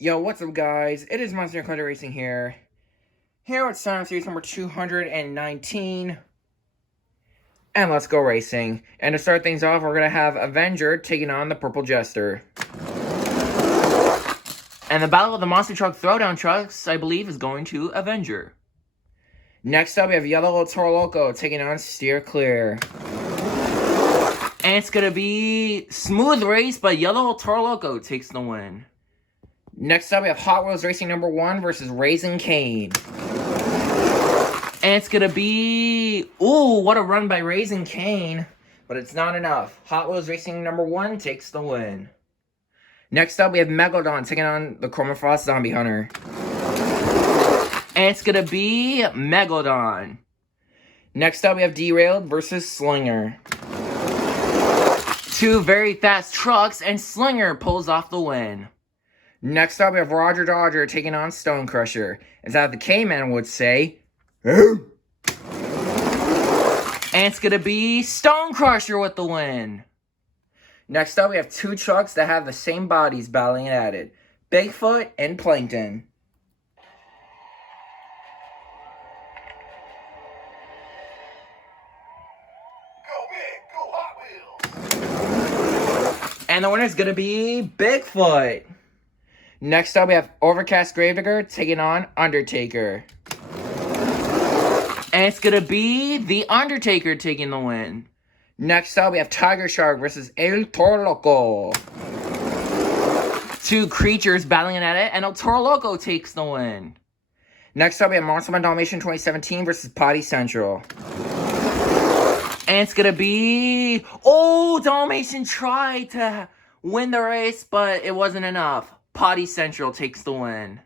Yo, what's up, guys? It is Monster Hunter Racing here. Here with Sonic Series number 219. And let's go racing. And to start things off, we're going to have Avenger taking on the Purple Jester. And the Battle of the Monster Truck Throwdown Trucks, I believe, is going to Avenger. Next up, we have Yellow El Toro Loco taking on Steer Clear. And it's going to be smooth race, but Yellow El Toro Loco takes the win. Next up, we have Hot Wheels Racing number 1 versus Raising Cane. And it's going to be... Ooh, what a run by Raising Cane. But it's not enough. Hot Wheels Racing number 1 takes the win. Next up, we have Megalodon taking on the Chromafrost Zombie Hunter. And it's going to be Megalodon. Next up, we have Derailed versus Slinger. Two very fast trucks, and Slinger pulls off the win. Next up, we have Roger Dodger taking on Stone Crusher. As the K-Man would say, "Oh." And it's going to be Stone Crusher with the win. Next up, we have two trucks that have the same bodies battling at it. Bigfoot and Plankton. Go big, go Hot Wheels! And the winner is going to be Bigfoot. Next up, we have Overcast Gravedigger taking on Undertaker. And it's going to be the Undertaker taking the win. Next up, we have Tiger Shark versus El Toro Loco. Two creatures battling at it, and El Toro Loco takes the win. Next up, we have Monster Man Dalmatian 2017 versus Potty Central. And it's going to be... Oh, Dalmatian tried to win the race, but it wasn't enough. Potty Central takes the win.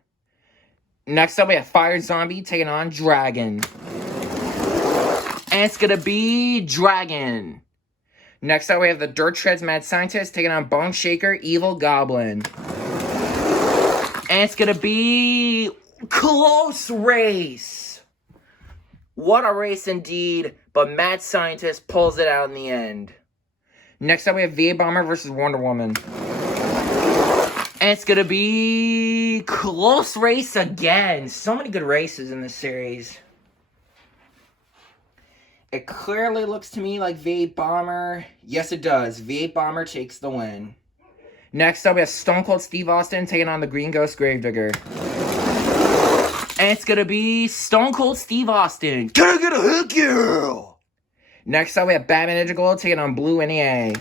Next up, we have Fire Zombie taking on Dragon. And it's going to be Dragon. Next up, we have the Dirt Shreds Mad Scientist taking on Bone Shaker Evil Goblin. And it's going to be close race. What a race indeed, but Mad Scientist pulls it out in the end. Next up, we have V8 Bomber versus Wonder Woman. And it's going to be close race again. So many good races in this series. It clearly looks to me like V8 Bomber. Yes, it does. V8 Bomber takes the win. Next up, we have Stone Cold Steve Austin taking on the Green Ghost Gravedigger. And it's going to be Stone Cold Steve Austin. Can I get a hook, yeah? Next up, we have Batman Ninja Gold taking on Blue NEA.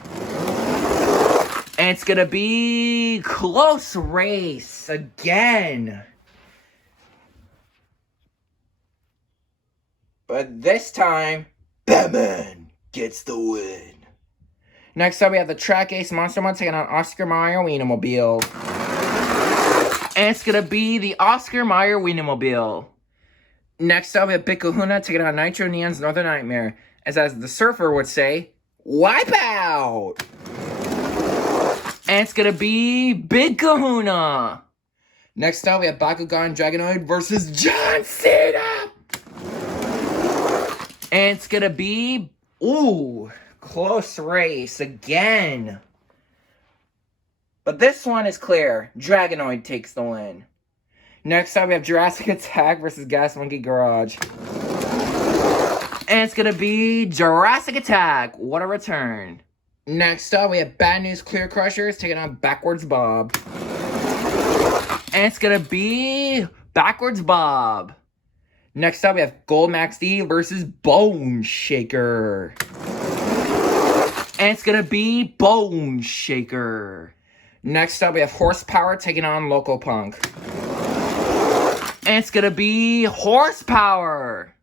And it's going to be close race again. But this time, Batman gets the win. Next up, we have the Track Ace Monster One taking on Oscar Mayer Wienermobile. And it's going to be the Oscar Mayer Wienermobile. Next up, we have Big Kahuna taking on Nitro Neon's Northern Nightmare. As the surfer would say, wipe out! And it's going to be Big Kahuna. Next up, we have Bakugan Dragonoid versus John Cena. And it's going to be, ooh, close race again. But this one is clear. Dragonoid takes the win. Next up, we have Jurassic Attack versus Gas Monkey Garage. And it's going to be Jurassic Attack. What a return. Next up, we have Bad News Clear Crushers taking on Backwards Bob. And it's going to be Backwards Bob. Next up, we have Gold Max D versus Bone Shaker. And it's going to be Bone Shaker. Next up, we have Horsepower taking on Loco Punk. And it's going to be Horsepower.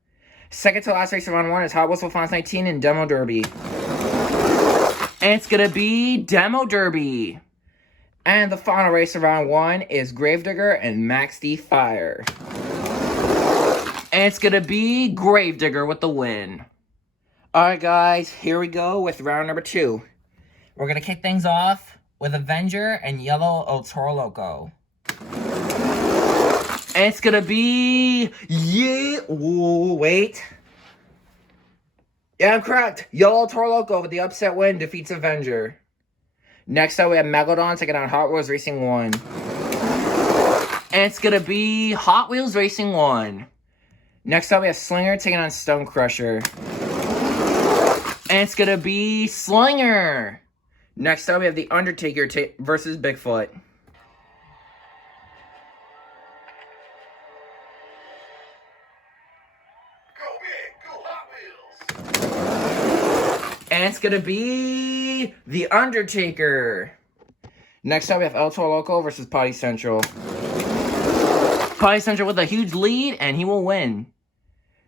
Second to last race of round 1 is Hot Wheels Finals 19 and Demo Derby. And it's going to be Demo Derby. And the final race of round 1 is Gravedigger and Max D Fire. And it's going to be Gravedigger with the win. Alright guys, here we go with round number 2. We're going to kick things off with Avenger and Yellow El Toro Loco. And it's going to be... Yeah... Ooh, wait. Yeah, I'm correct. Yellow El Toro Loco with the upset win defeats Avenger. Next up, we have Megalodon taking on Hot Wheels Racing 1. And it's gonna be Hot Wheels Racing 1. Next up, we have Slinger taking on Stone Crusher. And it's gonna be Slinger. Next up, we have The Undertaker versus Bigfoot. Go big, go Hot Wheels. And it's gonna be The Undertaker. Next up, we have El Toro Loco versus Potty Central. Potty Central with a huge lead, and he will win.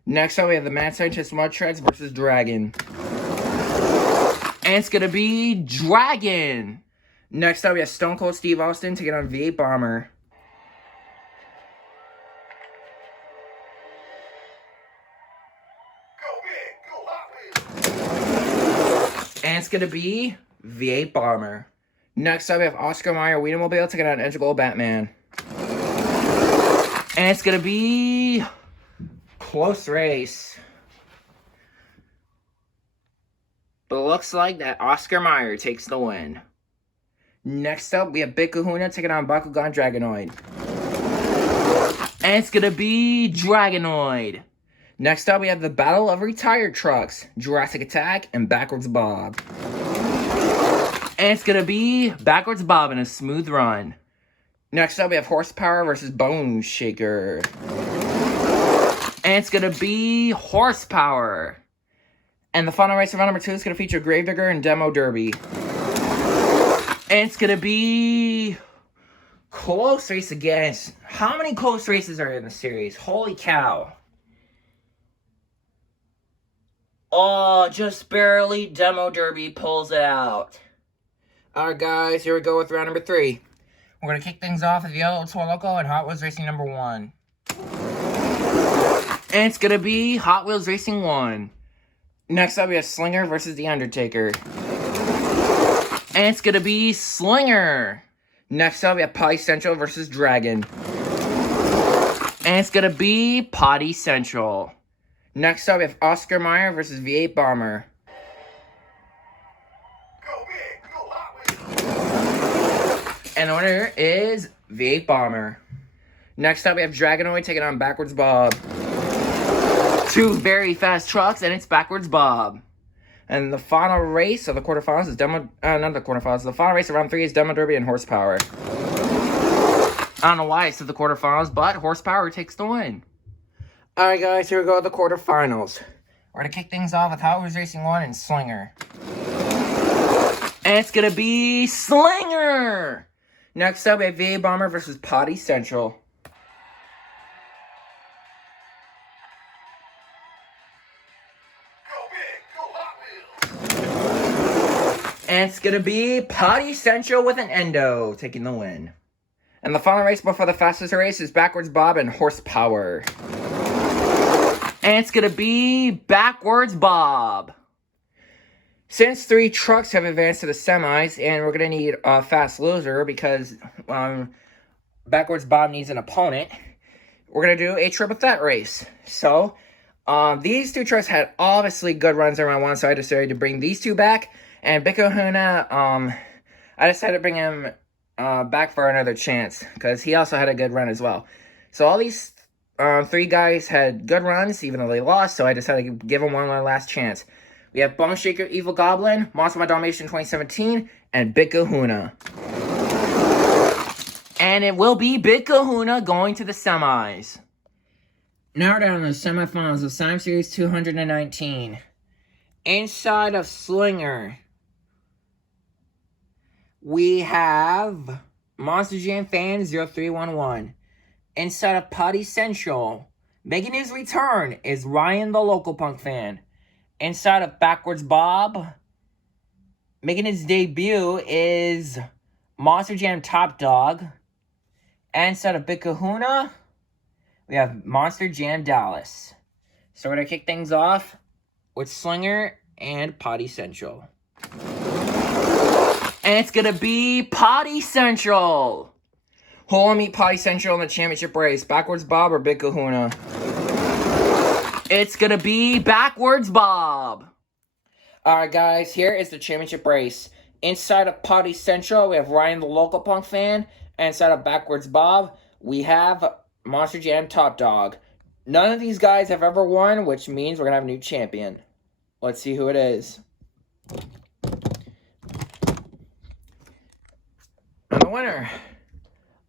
Next up, we have the Mad Scientist Mud Shreds versus Dragon. And it's gonna be Dragon. Next up, we have Stone Cold Steve Austin taking on V8 Bomber. Go big, go Hot Wheels. And it's gonna be V8 Bomber. Next up, we have Oscar Mayer Wienermobile taking on Integral Batman. And it's gonna be close race. But it looks like that Oscar Mayer takes the win. Next up, we have Big Kahuna taking on Bakugan Dragonoid. And it's gonna be Dragonoid. Next up, we have the Battle of Retired Trucks, Jurassic Attack and Backwards Bob. And it's gonna be Backwards Bob in a smooth run. Next up, we have Horsepower versus Bone Shaker. And it's gonna be Horsepower. And the final race of round number 2 is gonna feature Gravedigger and Demo Derby. And it's gonna be close race again. How many close races are in the series? Holy cow. Oh, just barely Demo Derby pulls it out. Alright guys, here we go with round number 3. We're going to kick things off with the El Toro Loco and Hot Wheels Racing number 1. And it's going to be Hot Wheels Racing 1. Next up, we have Slinger versus The Undertaker. And it's going to be Slinger. Next up, we have Potty Central versus Dragon. And it's going to be Potty Central. Next up, we have Oscar Mayer versus V8 Bomber. Go big, go Hot Wheels. And the winner is V8 Bomber. Next up, we have Dragonoid taking on Backwards Bob. 2 very fast trucks, and it's Backwards Bob. And the final race of the quarterfinals is not the quarterfinals. The final race of round 3 is Demo Derby and Horsepower. I don't know why it's to the quarterfinals, but Horsepower takes the win. Alright guys, here we go with the quarterfinals. We're going to kick things off with Hot Wheels Racing 1 and Slinger. And it's going to be Slinger! Next up, we have V8 Bomber versus Potty Central. Go big, go Hot Wheels. And it's going to be Potty Central with an endo taking the win. And the final race before the fastest race is Backwards Bob and Horsepower. And it's going to be Backwards Bob. Since 3 trucks have advanced to the semis, and we're going to need a fast loser because Backwards Bob needs an opponent, we're going to do a triple threat race. So, these 2 trucks had obviously good runs in round 1, so I decided to bring these 2 back. And Big Kahuna, I decided to bring him back for another chance because he also had a good run as well. So all these 3 guys had good runs, even though they lost, so I decided to give them one last chance. We have Bone Shaker Evil Goblin, Monster by Dalmatian 2017, and Big Kahuna. And it will be Big Kahuna going to the semis. Now we're down to the semifinals of Slime Series 219. Inside of Slinger, we have Monster Jam Fan 0311. Inside of Potty Central, making his return is Ryan the Local Punk Fan. Inside of Backwards Bob, making his debut is Monster Jam Top Dog. And inside of Big Kahuna, we have Monster Jam Dallas. So we're going to kick things off with Slinger and Potty Central. And it's going to be Potty Central. Who will meet Potty Central in the championship race? Backwards Bob or Big Kahuna? It's going to be Backwards Bob. Alright guys, here is the championship race. Inside of Potty Central, we have Ryan the Local Punk Fan. And inside of Backwards Bob, we have Monster Jam Top Dog. None of these guys have ever won, which means we're going to have a new champion. Let's see who it is. And the winner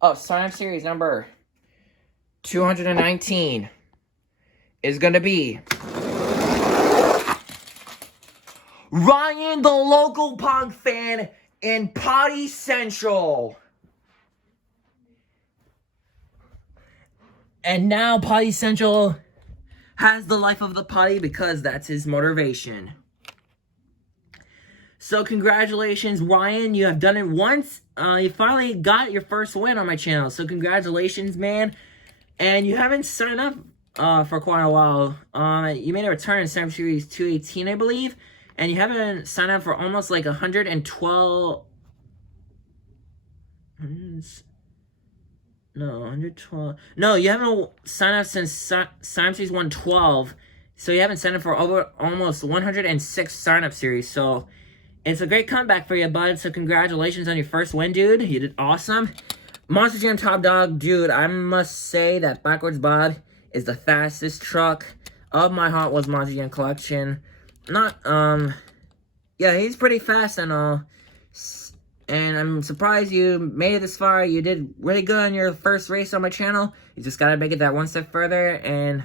of Sign-Up Series number 219 is going to be Ryan, the local punk fan in Potty Central. And now Potty Central has the life of the potty because that's his motivation. So congratulations, Ryan. You have done it once. You finally got your first win on my channel. So congratulations, man. And you haven't signed up for quite a while. You made a return in Sign-Up Series 218, I believe. And you haven't signed up for almost like 112... No, 112... No, you haven't signed up since Sign-Up Series 112. So you haven't signed up for over almost 106 Sign-Up Series. So it's a great comeback for you, bud. So congratulations on your first win, dude. You did awesome. Monster Jam Top Dog, dude, I must say that Backwards Bob is the fastest truck of my Hot Wheels Monster Jam collection. Yeah, he's pretty fast and all. And I'm surprised you made it this far. You did really good on your first race on my channel. You just gotta make it that one step further, and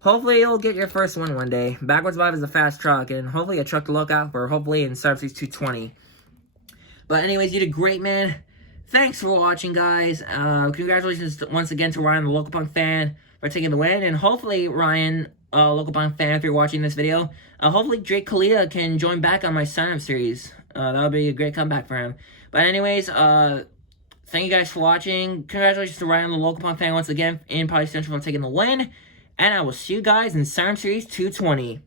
hopefully you'll get your first win one day. Backwards Bob is a fast truck, and hopefully a truck to look out for, hopefully in Sign-Up Series 220. But anyways, you did great, man. Thanks for watching, guys. Congratulations once again to Ryan, the local punk fan, for taking the win. And hopefully, Ryan, local punk fan, if you're watching this video, hopefully Drake Kalia can join back on my Sign-Up Series. That would be a great comeback for him. But anyways, thank you guys for watching. Congratulations to Ryan, the local punk fan, once again in Potty Central for taking the win. And I will see you guys in Sign-Up Series 220.